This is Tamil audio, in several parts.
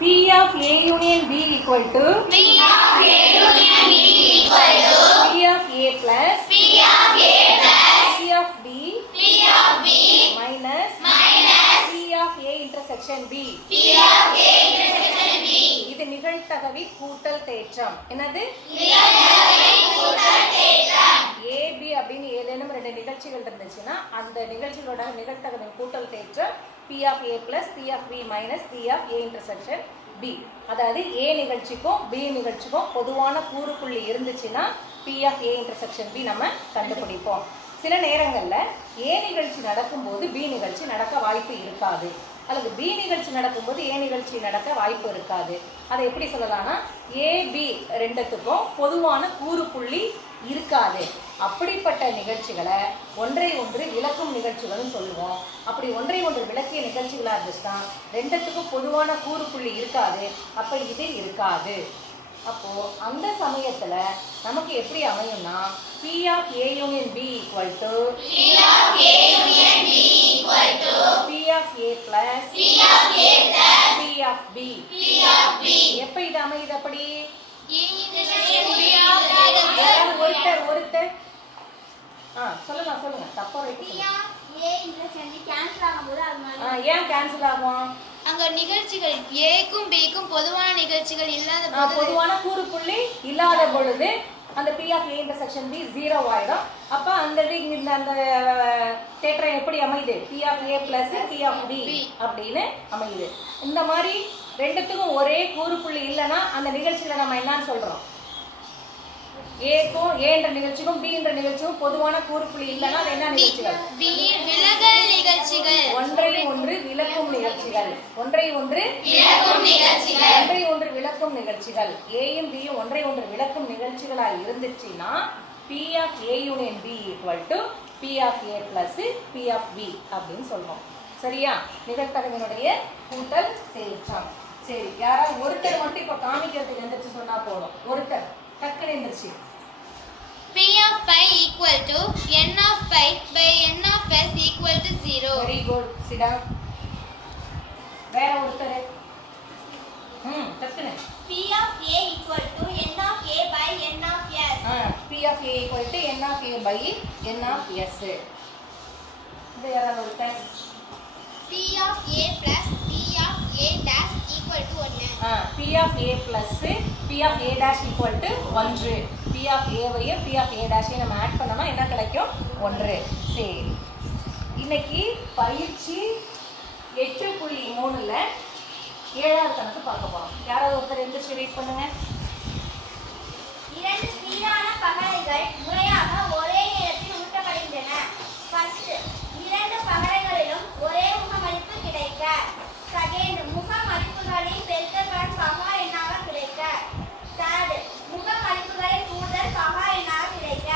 P of A union B equal to P of A union B equal to P of A plus P of A plus P of B minus P of A intersection B. P of A intersection B. இது நிகழ்தகவி கூட்டல் தேற்றம். என்னது? நிகழ்தகவி கூட்டல் தேற்றம். A B அப்படினு ஏதேனும் ரெண்டு நிகழ்ச்சிகள் இருந்துச்சுனா அந்த நிகழ்ச்சிகளோட நிகழ்தகவின் கூட்டல் தேற்றம் P of A plus P of B minus P of A intersection B. அதாவது A நிகழ்ச்சிக்கும் B நிகழ்ச்சிக்கும் பொதுவான கூறுப்புள்ளி இருந்துச்சுனா P of A intersection B நம்ம கண்டுபிடிப்போம். சில நேரங்கள்ல A நிகழ்ச்சி நடக்கும்போது B நிகழ்ச்சி நடக்க வாய்ப்பு இருக்காது, அல்லது B நிகழ்ச்சி நடக்கும்போது A நிகழ்ச்சி நடக்க வாய்ப்பு இருக்காது. அதை எப்படி சொல்லலாம்னா A B ரெண்டுத்துக்கும் பொதுவான கூறுப்புள்ளி இருக்காது. அப்படிப்பட்ட நிகழ்ச்சிகளை ஒன்றை ஒன்று விளக்கும் நிகழ்ச்சிகள்னு சொல்லுவோம். அப்படி ஒன்றை ஒன்று விளக்கிய நிகழ்ச்சிகளாக இருந்துச்சுன்னா ரெண்டுத்துக்கும் பொதுவான கூறுப்புள்ளி இருக்காது, அப்போ இது இருக்காது. அப்போ அந்த சமயத்துல நமக்கு எப்படி அமையும்னா P of A union B equal to P of A union B equal to P of A plus P of A plus P of B. P of B எப்ப இது அமையுது? அப்படி ஒருத்தர் சொல்லுங்க தப்பா ஏன் கேன்சல் ஆகும்? அங்க நிகழ்ச்சிகள் ஏக்கும் பிக்கும் பொதுவான நிகழ்ச்சிகள் இல்லாத பொதுவான கூறுப்புள்ளி இல்லாத பொழுது அந்த P of A intersection B 0 ஆயிடும். அப்ப அந்த அந்த தேற்றம் எப்படி அமையுது? P of A plus P of B அப்படின்னு அமையுது. இந்த மாதிரி ரெண்டுத்துக்கும் ஒரே கூறுப்புள்ளி இல்லைன்னா அந்த நிகழ்ச்சியில நம்ம என்னன்னு சொல்றோம்? ஏக்கும் A என்ற நிகழ்ச்சிக்கும் B என்ற நிகழ்ச்சிக்கும் பொதுவான கூறுப்புள்ளி இல்லைன்னா அது என்ன நிகழ்ச்சிகள்? விலகல் நிகழ்ச்சிகள். ஒன்றை ஒன்று விளக்கும் நிகழ்ச்சிகள். ஒன்றை ஒன்று விளக்கும் நிகழ்ச்சிகள். ஏயும் பியும் ஒன்றை ஒன்று விளக்கும் நிகழ்ச்சிகளாக இருந்துச்சுன்னா P of A union B equal to P of A plus P of B அப்படின்னு சொல்றோம். சரியா? நிகழ்தகவினுடைய கூட்டல் தேற்றம். சரி, யாராவது ஒருத்தர் மட்டும் இப்ப காமிக்கிறதுக்கு எந்திரிச்சு சொன்னா போதும். ஒருத்தர் டக்குனு எந்திரிச்சு P of pi equal to n of pi by n of s equal to 0. Very good. Sit down. வேற ஒருத்தர் டக்குனு P of A equal to n of A by n of s. P of A equal to n of A by n of s. இது யாராவது ஒருத்தர் P of A plus P of A dash equal to 1. P of A plus P of A dash equal to 1. P of A வையும் P of A dash நம்ம ஆட் பண்ணோம்னா என்ன கிடைக்கும்? 1. சரி, இன்னைக்கு பயிற்சி 8.3ல 7வது கணக்கு பார்க்க போறோம். யாராவது ஒருத்தர் எந்திரிச்சு ரீட் பண்ணுங்க. இரண்டு சீரான பகடைகள் முறையாக ஒரே நேரத்தில் உருட்டப்படுகின்றன. ஃபர்ஸ்ட், இரண்டு பகடைகளிலும் ஒரே முக மதிப்பு கிடைக்க. செகண்ட், முக மதிப்புகளின் பெருக்கல் பகா எண்ணாக கிடைக்க. தேர்ட், முக மதிப்புகளின் கூடுதல் பகா எண்ணாக கிடைக்க.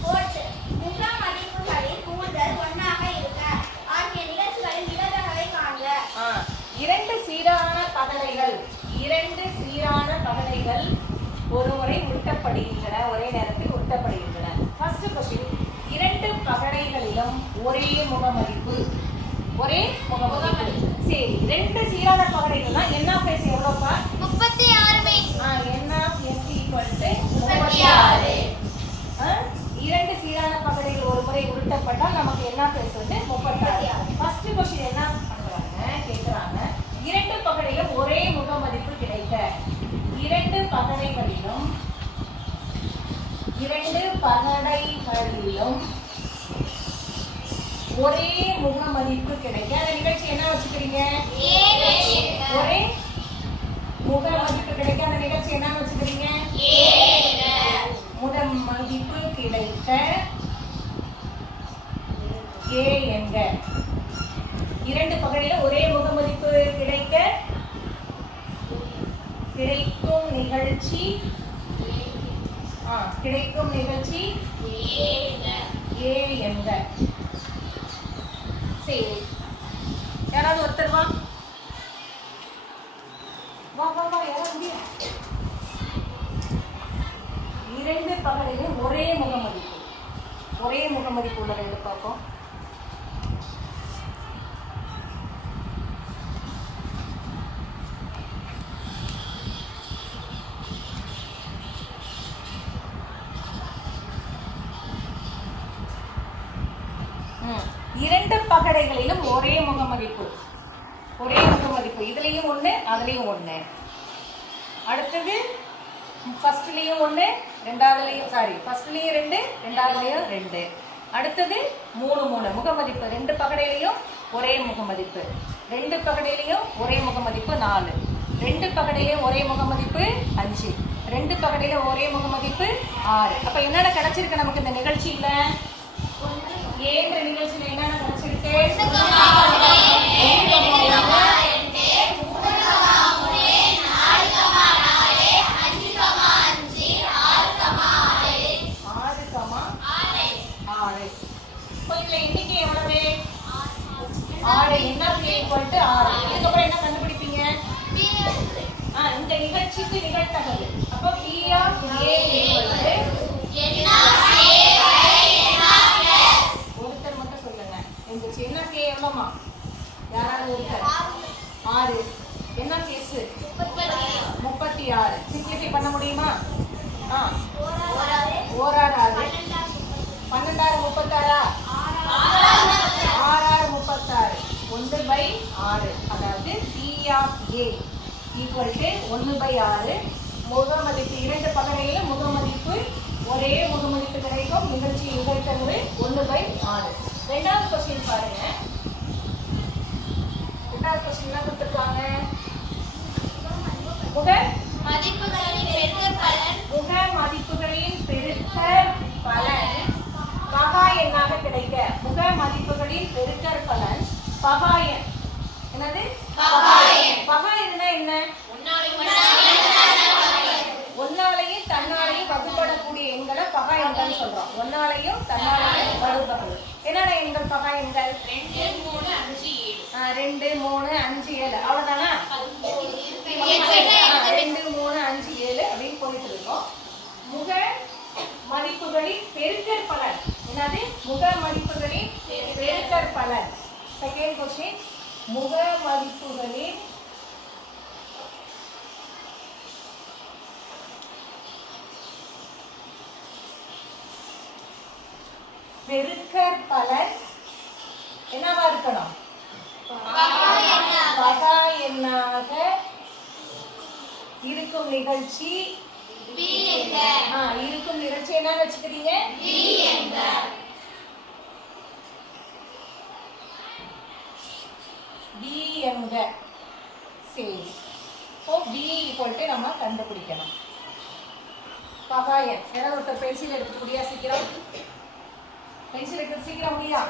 ஃபோர்த், முக மதிப்புகளின் கூடுதல் 1ஆக இருக்க. ஆகிய நிகழ்ச்சிகளின் நிகழ்தகவை காண்க. இரண்டு சீரான பகடைகள் ஒரு முறை உருட்டப்படுகின்றன, ஒரே நேரத்தில் உருட்டப்படுகின்றன. ஃபர்ஸ்ட் क्वेश्चन, இரண்டு பகடைகளிலும் ஒரே முக மதிப்பு. சரி, ரெண்டு சீரான பகடைகள்னா n of s எவ்வளவுப்பா? 36. n of s equal to 36. இரண்டு சீரான பகடைகள் ஒரு முறை உருட்டப்பட்டால் நமக்கு n of s வந்து 36. ஃபர்ஸ்ட் क्वेश्चन என்ன பண்றாங்க? கேக்குறாங்க, இரண்டு பகடையிலும் ஒரே முக மதிப்பு கிடைக்க. இரண்டு பகடைகளிலும் ஒரே முக மதிப்பு கிடைக்க. அந்த நிகழ்ச்சி என்ன வச்சுக்கிறீங்க? ஒரே முக மதிப்பு கிடைக்க. அந்த நிகழ்ச்சி என்ன வச்சுக்கிறீங்க? முக மதிப்பு கிடைக்க A என்க. இரண்டு பகடையில ஒரே முக மதிப்பு கிடைக்கும் நிகழ்ச்சி A என்க. சரி, யாராவது ஒருத்தர் வா யாராவது முடியா? இரண்டு பகடையிலும் ஒரே முகமதிப்பு உள்ள ரெண்டு பார்ப்போம். பகடைகளிலும் ஒரே முகமதிப்பு. ஒரே முகமதிப்பு. இதுலயும் ஒண்ணு, அதுலயும் ஒண்ணு. அடுத்தது ஃபர்ஸ்ட்லயும் ஒண்ணு, ரெண்டாவதுலயும் ஃபர்ஸ்ட்லயும் 2, ரெண்டாவதுலயும் 2. அடுத்தது 3 3 முகமதிப்பு. 2 பகடையிலையும் ஒரே முகமதிப்பு. 2 பகடையிலையும் ஒரே முகமதிப்பு 4. 2 பகடையிலையும் ஒரே முகமதிப்பு 5. 2 பகடையில ஒரே முகமதிப்பு 6. அப்ப என்னென்ன கிடைச்சிருக்கு நமக்கு இந்த நிகழ்ச்சியில? ஏன்ற நிகழ்ச்சியில என்னென்ன கிடைச்சிருக்கு? இதுக்கப்புறம் என்ன கண்டுபிடிப்பீங்க? இந்த நிகழ்ச்சிக்கு நிகழ்த்தகவு. அப்போ P of A ஒருத்தர் மட்டும் சொல்லுங்க. இந்த என்ன கே எவ்வளோமா? யாராவது ஒருத்தர்? 6. என்ன கேஸ்? 36. சிம்பிளிஃபை பண்ண முடியுமா? ஓராறு 6. 12 36. 6 36. 1/6. அதாவது P of A equal to 1/6. முகமதிப்பு 2 பகடையிலும் முகமதிப்பு ஒரே முகமதிப்பு கிடைக்கும். நிகழ்ச்சி நிகழ்த்தகவு 1/6. ரெண்டாவது கொஸ்டின் பாருங்க. ரெண்டாவது கொஸ்டின் என்ன கொடுத்துருக்காங்க? முக மதிப்புகளின் பெருக்கற் பலன் பகா எண்ணாக கிடைக்க. முக மதிப்புகளின் பெருக்கற் பலன் பகா எண். என்னது? பகா எண்ணா என்ன? ஒன்னாலையும் தன்னாலையும் வகுப்படக்கூடிய எண்களை பகா எண்கள் சொல்றோம். ஒன்னாலையும் தன்னாலையும் வகுப்படும். என்னென்ன எண்கள் பகா எண்கள்? 2 3 5 7. அவ்வளவுதானா? 2 3 5 7 அப்படின்னு போயிட்டு இருக்கோம். முக மதிப்புகளின் பெருக்கற் பலன். என்னது? முக மதிப்புகளின் பெருக்கற் பலன். Second question. முக மதிப்புகளின் பெருக்கற் பலன் என்னவா இருக்கணும்? பகா எண்ணாக இருக்கும் நிகழ்ச்சி இருக்கும் நிகழ்ச்சி என்ன வச்சுக்கிறீங்க? B என்க. சரி. இப்போ B equal to நம்ம கண்டுபிடிக்கணும். பகா எண். யாராவது ஒருத்தர் பென்சில் எடுத்துட்டு முடியா? சீக்கிரம் பென்சில் எடுத்து சீக்கிரம் முடியா?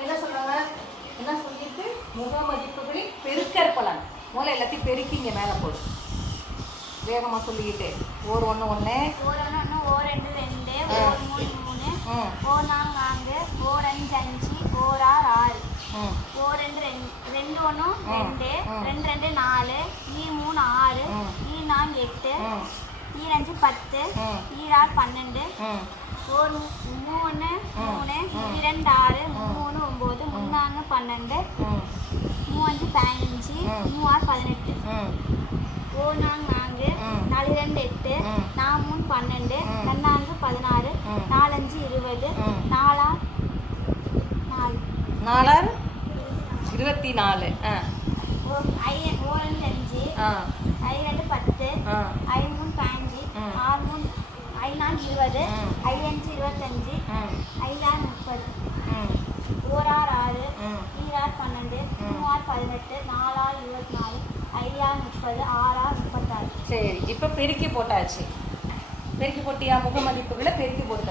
என்ன சொல்றாங்க? என்ன சொல்லிட்டு முக மதிப்புகளின் பெருக்கற் பலன். மூளை எல்லாத்தையும் பெருக்கிங்க மேல போடு. வேகமா சொல்லிக்கிட்டு ஓர் 1 1 ஓர் 1 ஓர் 2 2 ஓர் 3 3 ஓர் 4 4 ஓர் 5 5 ஓர் 6 6 ஓர் 2 2 1 2 2 2 4 ஈ 3 6 ஈ 4 8 ஈ 5 10 ஈ 6 12 ஓர் 3 3 ஈ 2 6 3 9 3 12 3 5 15 3 18 ஓர் 4 4 4 2 8 4 3 12 2 4 16 4 5 20 4 4 24. ஓர் 5 ஐ 2 10 ஐ 3 15 6 3 ஐ 4 20 ஐ 5 25 ஐ 6 30 ஓர் 6 6 ஈ 6 12 3 18 4 24 ஐ 6 30 6 36. சரி, இப்போ பெருக்கி போட்டாச்சு. பெருக்கி போட்டியா? முக மதிப்புகளை பெருக்கி போட்ட.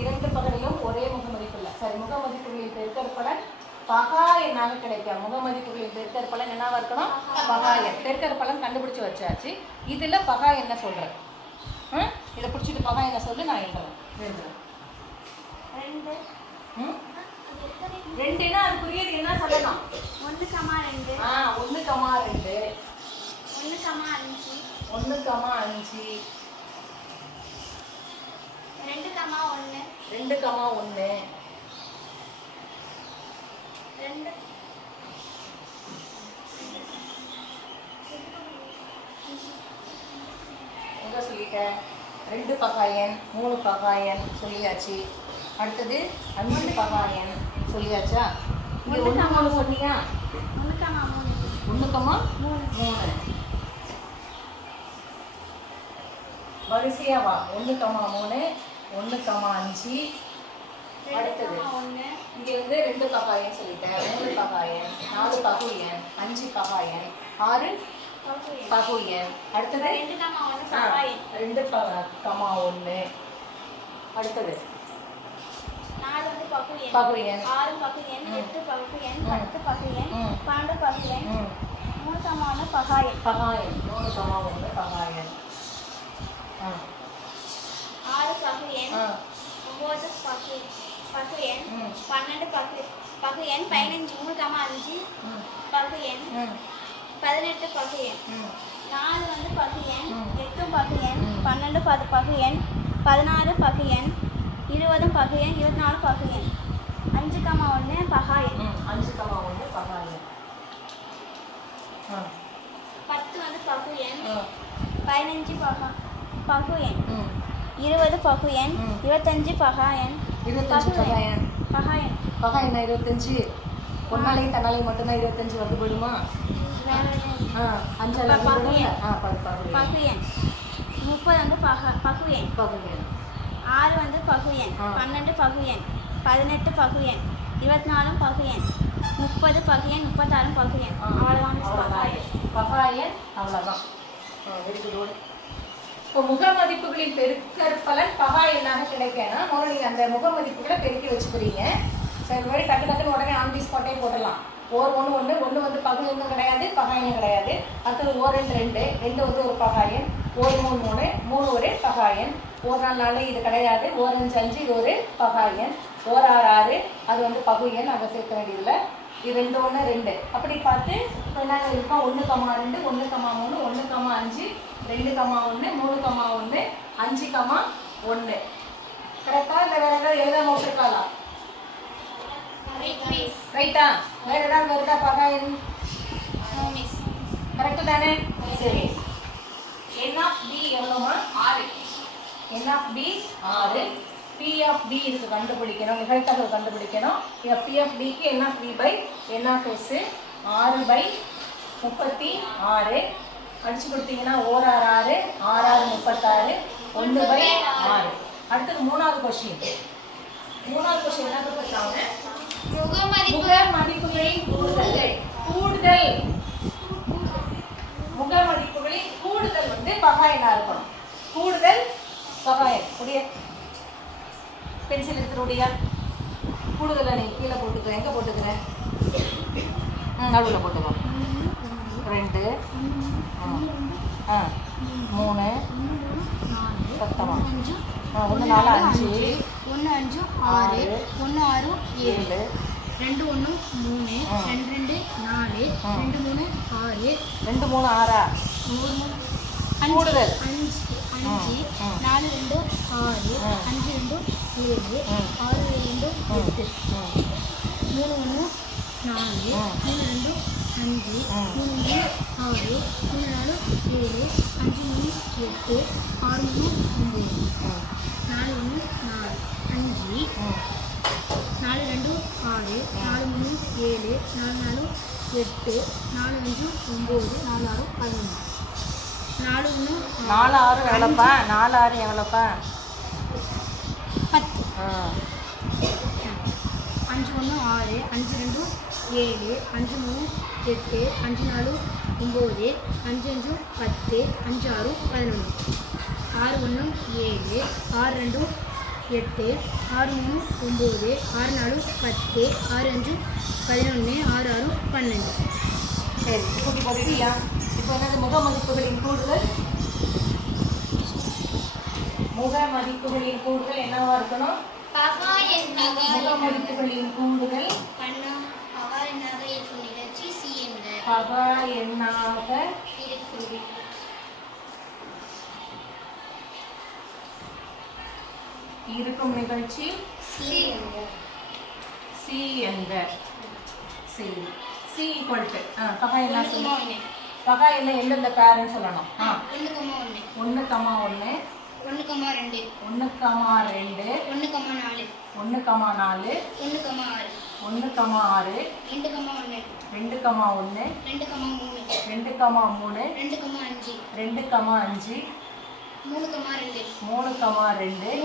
2 பகலிலும் ஒரே முக மதிப்பு இல்லை. சரி, முக மதிப்புகளின் பெருக்கற் பலன் பகா எண்ணாக கிடைக்கும். முக மதிப்புகளின் பெருக்கற் பலன் என்னவா இருக்கணும்? பகா எண். பெருக்கற் பலன் கண்டுபிடிச்சு வச்சாச்சு. இதுல பகா என்ன சொல்றேன்? இதை பிடிச்சிட்டு பகா என்ன சொல்லு, நான் எழுதுறேன். 2னா அதுக்குரியது என்ன சொல்லலாம்? 1, 2 1, 2 1, 5 1, 5 2, 1 2, 1 2 எங்க சொல்லிட்டேன்? 2 பகாயன் 3 பகாயன் சொல்லியாச்சு. அடுத்தது 5 பகாயன் சொல்லியாச்சா? இங்கே 1 சொன்னியா? 1,3 வரிசையா வா. 1,3 1,5 அடுத்தது இங்கே வந்து 2 பகாயன் சொல்லிட்டேன். 3 பகாயன் 4 பகுயன் 5 பகாயன் 6 பகுயன். அடுத்தது 2,1 அடுத்தது 4 வந்து பகுயன், பகுயன் 6 பகுயன், 8 பகுயன், 10 பகுயன், 12 பகுயன், 3,1 பகாயன். பகாயன் 3,1 பகாயன். 6 பகுயன், 9 பகுயன், 12 பகுயன், 15 3,5 பகுயன், 18 பகுயன், 4 வந்து பகுயன், 8 பகுயன், 12 பகுயன், 16 பகுயன், 20 பகுயன், 24 பகுயன், 5,1 பகாயன். 5,1 பகாயன். 10 வந்து பகுயன், 15 பகுயன், 20 பகுயன், 25 பகாயன். 25 பகாயன். பகாயன் பகாயன் 25 பொன்னாலையும் தன்னாலையும் மட்டும்தான் 25 வந்து போடுமா? 5 பகுயன். பகுயன். 30 வந்து பகுயன். பகுயன். 6 வந்து பகுயன், 12 பகுயன், 18 பகுயன், 24 பகுயன், 30 பகுயன், 36 பகுயன். அவ்வளோதான் பகாயன். பகாயன் அவ்வளோதான். வெடிக்குதோடு இப்போ முக மதிப்புகளின் பெருக்கற்பலன் பகாயனாக கிடைக்கணும். முதல்ல நீங்கள் அந்த முக மதிப்புகளை பெருக்கி வச்சுக்கிறீங்க. சரி, மாதிரி டக்கு டக்குன்னு உடனே ஆன் தி ஸ்பாட்டே போடலாம். ஓர் 1 1 வந்து பகுயனும் கிடையாது பகாயனும் கிடையாது. அடுத்தது ஓர் 2 2 வந்து ஒரு பகாயன், ஓர் 3 3 ஒரு பகாயன், ஓர் 4 இது கிடையாது, ஓர் 5 5 இது ஒரு பகாயன், ஓர் 6 அது வந்து பகுயன், அதை சேர்க்க வேண்டியதில்லை. இது 2 1 2 அப்படி பார்த்து இப்போ என்ன இருக்கும்? 1,2 1,3 1,5 2,1 3,1 5,1 கரெக்டா? இல்லை வேற ஏதாவது எழுதாம விட்டுருக்காளா? ரைட்டா? வேற ஏதாவது வருதா பகாயன்? கரெக்டு தானே? சரி. n of b எவ்வளோமா? 6. n of b 6. p of b இதுக்கு கண்டுபிடிக்கணும். நிகழ்தகவு கண்டுபிடிக்கணும். இங்க p of b க்கு n of b by n of s 6/36 அடிச்சு கொடுத்தீங்கன்னா ஓர் 6 6 36 1/6. அடுத்தது மூணாவது கொஸ்டின். மூணாவது கொஸ்டின் என்ன கொடுத்தாங்க? முக மதிப்புகளின் கூடுதல். முக மதிப்புகளின் கூடுதல் வந்து பகாயனா இருக்கணும். கூடுதல் பகாயன். உடைய பென்சில் எடுத்துருடியா? கூடுதலை நீ கீழே போட்டுக்க. எங்கே போட்டுக்கிறேன்? நடுவில் போட்டுக்கோ. 2 3 சத்தமா 1 4 5 1 5 6 1 6 7 2 1 3 2 2 4 2 3 6 2 3 6 கூடுதல் 5 4 2 6 5 2 7 6 2 8 3 1 4 3 2 5 3 3 6 3 4 7 5 3 8 6 3 9 4 1 4 5 4 2 6 4 3 7 4 4 8 4 5 9 4 6 11 4 1 4 6 எவ்வளோப்பா? 4 6 எவ்வளோப்பா? 10 5 1 6 5 2 7 5 3 8 5 4 9 5 5 10 5 6 11 6 1 7 6 2 8 6 3 9 6 4 10 6 5 11 6 6 12. சரி, கூட்டி போட்டுட்டியா? இப்போ என்னது? முக மதிப்புகளின் கூடுதல். முக மதிப்புகளின் கூடுதல் என்னவா இருக்கணும்? முக மதிப்புகளின் கூடுதல் பகா எண்ணாக இருக்கும் நிகழ்ச்சி சி என்க. சரி, சி ஈக்குவல் டு பகா என்ன சொல்லணும்? பகா என்ன எந்தெந்த பேருன்னு சொல்லணும்? 1,1 1,2 1,2 1,4 1,4 1,6 1,6 2,1 2,1 2,3 2,3 2,5 2,5 3,2 3,2 3,4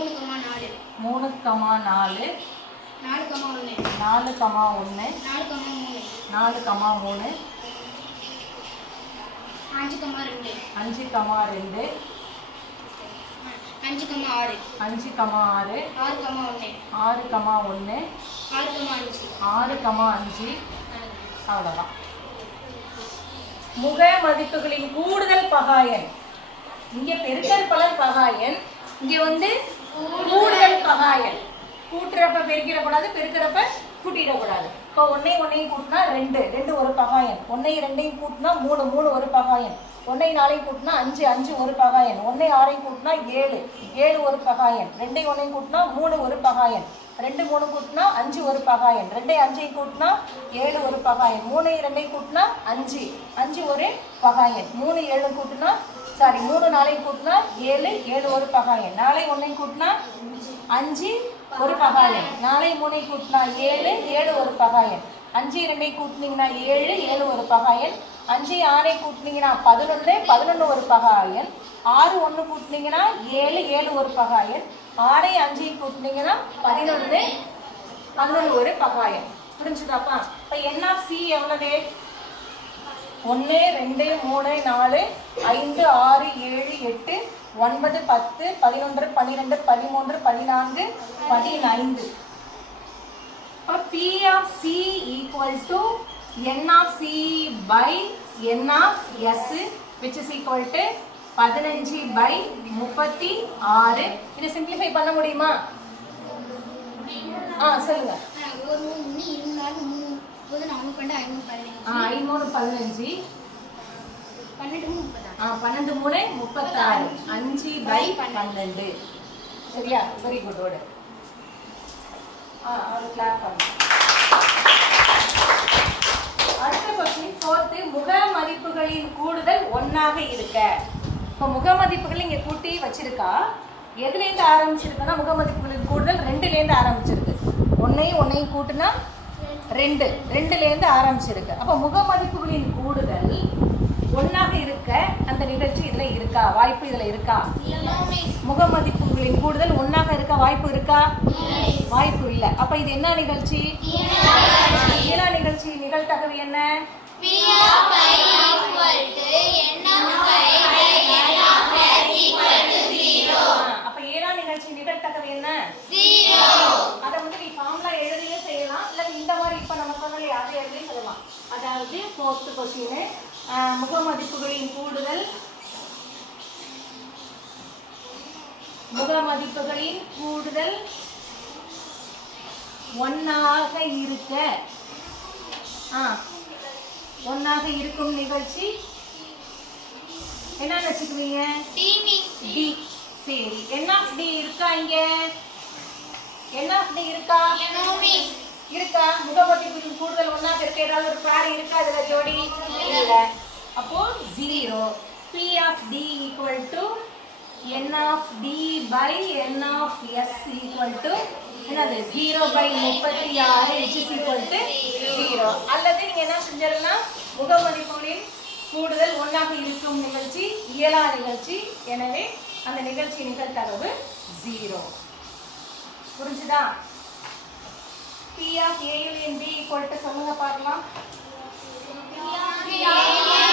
3,4 4,1 4,1 4,3 4,3 5,2 5,2 5,6 5,6 6,1 6,1 6,5 6,5 அவ்வளவுதான். முக மதிப்புகளின் கூடுதல் பகாயன். இங்க பெருக்கல் பலன் பகாயன், இங்க வந்து கூடுதல் பகாயன். கூட்டுறப்ப பெருக்கிடக்கூடாது, பெருக்கிறப்ப கூட்டிடக்கூடாது. இப்போ 1 1 கூட்டினா 2 2 ஒரு பகாயன், 1 2 கூட்டினா 3 3 ஒரு பகாயன், 1 4 கூட்டினா 5 5 ஒரு பகாயன், 1 6 கூட்டினா 7 7 ஒரு பகாயன், 2 1 கூட்டினா 3 ஒரு பகாயன், 2 3 கூட்டினா 5 ஒரு பகாயன், 2 5 கூட்டினா 7 ஒரு பகாயன், 3 2 கூட்டினா 5 5 ஒரு பகாயன், 3 7 கூட்டினா 3 4 கூட்டினா 7 7 ஒரு பகாயன், 4 1 கூட்டினா 5 ஒரு பகாயன், 4 3 கூட்டினா 7 7 ஒரு பகாயன், 5 2 கூட்டினீங்கன்னா 7 7 ஒரு பகாயன், 5 6 கூட்டினீங்கன்னா 11 11 ஒரு பகாயன், 6 1 கூட்டினீங்கன்னா 7 7 ஒரு பகாயன், 6 5 கூட்டினீங்கன்னா 11 11 ஒரு பகாயன். புரிஞ்சுதாப்பா? இப்போ n of c எவ்வளவு? 1 2 3 4 5 6 7 8 9 10 11 12 13 14 15. இப்போ P of C equal to n of C by n of S which is equal to 15 by 36. இதை சிம்பிளிஃபை பண்ண முடியுமா? சொல்லுங்க. 1 3 24 3 4 12 5 15 12 3 36 5 by 12. சரியா? Very good. ஓடு. அது கிளாப் பண்ணுங்க. அடுத்த क्वेश्चन 4th முக மதிப்புகளின் கூடுதல் 1 ஆக இருக்க. இப்போ முக மதிப்புகள் இங்க கூட்டி வச்சிருக்கா. எதுல இருந்து ஆரம்பிச்சிருக்குன்னா முக மதிப்புகளின் கூடுதல் 2ல இருந்து ஆரம்பிச்சிருக்கு. 1 1 கூட்டினா 2 2ல இருந்து ஆரம்பிச்சிருக்கு. அப்ப முக மதிப்புகளின் கூடுதல் 1 ஆக இருக்க அந்த நிகழ்ச்சி இதுல இருக்கா? வாய்ப்பு இதுல இருக்கா? முக மதிப்புகளின் கூடுதல் 1 ஆக இருக்க வாய்ப்பு இருக்கா? வாய்ப்பு இல்ல. அப்ப இது என்ன நிகழ்ச்சி? இயலா நிகழ்ச்சி. நிகழ்தகவு என்ன? P of I equal to n of I by n of S equal to 0. அப்ப இயலா நிகழ்ச்சி நிகழ்தகவு என்ன? 0. அத வந்து நீ ஃபார்முலா எழுதியே செய்யலாம், இல்ல இந்த மாதிரி இப்ப நம்ம சொன்னல அதை எழுதி சொல்லலாம். அதாவது 4th क्वेश्चन முக மதிப்புகளின் கூடுதல் முக மதிப்புகளின் கூடுதல் 1 ஆக இருக்க 1 ஆக இருக்கும் நிகழ்ச்சி என்ன நினைச்சுக்குவீங்க? D. சரி, n of D இருக்கா? இங்க n of D இருக்கா? இருக்கா? முக மதிப்புகளின் கூடுதல் 1 ஆக இருக்க ஏதாவது ஒரு பேர் இருக்கா இதுல ஜோடி? இல்ல. அப்போ 0. P of D equal to n of D by n of S equal to என்னது 0 by 36 which is equal to 0. அல்லது நீங்க என்ன செஞ்சிரலாம், முக மதிப்புகளின் கூடுதல் 1 ஆக இருக்கும் நிகழ்ச்சி இயலா நிகழ்ச்சி, எனவே அந்த நிகழ்ச்சி நிகழ்தகவு 0. புரிஞ்சுதா? P of A and B equal to சொல்லுங்க பார்க்கலாம். P of A